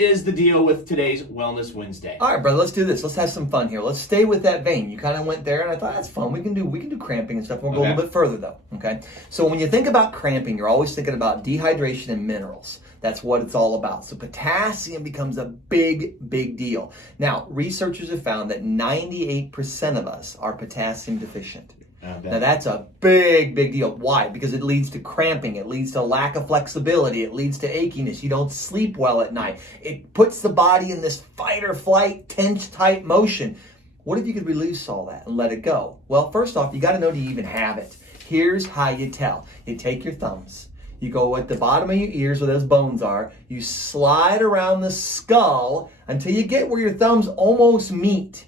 what is the deal with today's Wellness Wednesday? All right, brother, let's do this. Let's have some fun here. Let's stay with that vein. You kind of went there, and I thought that's fun. We can do cramping and stuff. We'll go a little bit further, though, okay? So when you think about cramping, you're always thinking about dehydration and minerals. That's what it's all about. So potassium becomes a big, big deal. Now, researchers have found that 98% of us are potassium deficient. Now that's a big, big deal. Why? Because it leads to cramping. It leads to lack of flexibility. It leads to achiness. You don't sleep well at night. It puts the body in this fight or flight, tense type motion. What if you could release all that and let it go? Well, first off, you got to know, do you even have it? Here's how you tell. You take your thumbs. You go at the bottom of your ears where those bones are. You slide around the skull until you get where your thumbs almost meet.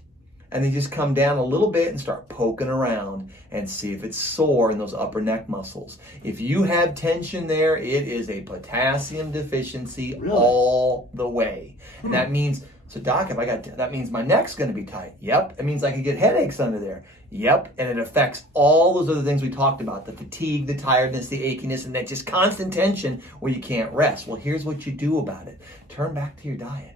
And then just come down a little bit and start poking around and see if it's sore in those upper neck muscles. If you have tension there, it is a potassium deficiency all the way. And that means, so doc, that means my neck's going to be tight. Yep. It means I could get headaches under there. Yep. And it affects all those other things we talked about, the fatigue, the tiredness, the achiness, and that just constant tension where you can't rest. Well, here's what you do about it. Turn back to your diet.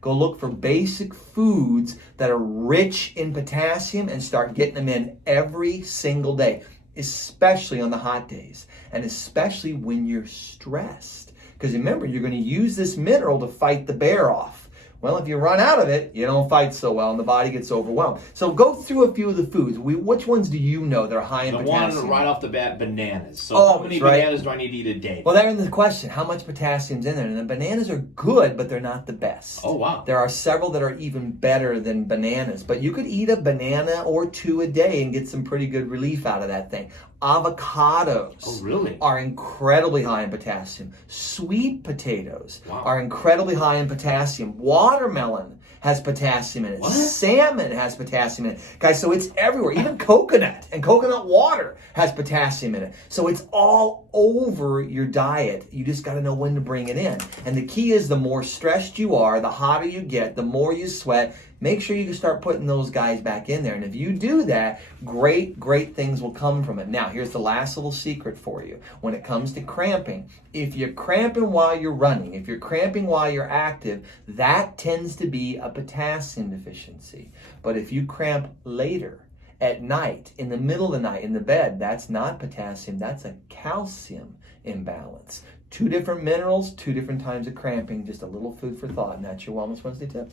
Go look for basic foods that are rich in potassium and start getting them in every single day, especially on the hot days and especially when you're stressed. Because remember, you're going to use this mineral to fight the bear off. Well, if you run out of it, you don't fight so well and the body gets overwhelmed. So go through a few of the foods. Which ones do you know that are high in potassium? One right off the bat, bananas. So how many bananas do I need to eat a day? Well, there's the question. How much potassium's in there? And the bananas are good, but they're not the best. Oh, wow. There are several that are even better than bananas. But you could eat a banana or two a day and get some pretty good relief out of that thing. Avocados are incredibly high in potassium. Sweet potatoes are incredibly high in potassium. Watermelon has potassium in it. Salmon has potassium in it. Guys, so it's everywhere. Even coconut and coconut water has potassium in it. So it's all over your diet. You just got to know when to bring it in. And the key is the more stressed you are, the hotter you get, the more you sweat. Make sure you can start putting those guys back in there. And if you do that, great, great things will come from it. Now, here's the last little secret for you. When it comes to cramping, if you're cramping while you're running, if you're cramping while you're active, that tends to be a potassium deficiency. But if you cramp later, at night, in the middle of the night, in the bed, that's not potassium, that's a calcium imbalance. Two different minerals, two different times of cramping, just a little food for thought, and that's your Wellness Wednesday tip.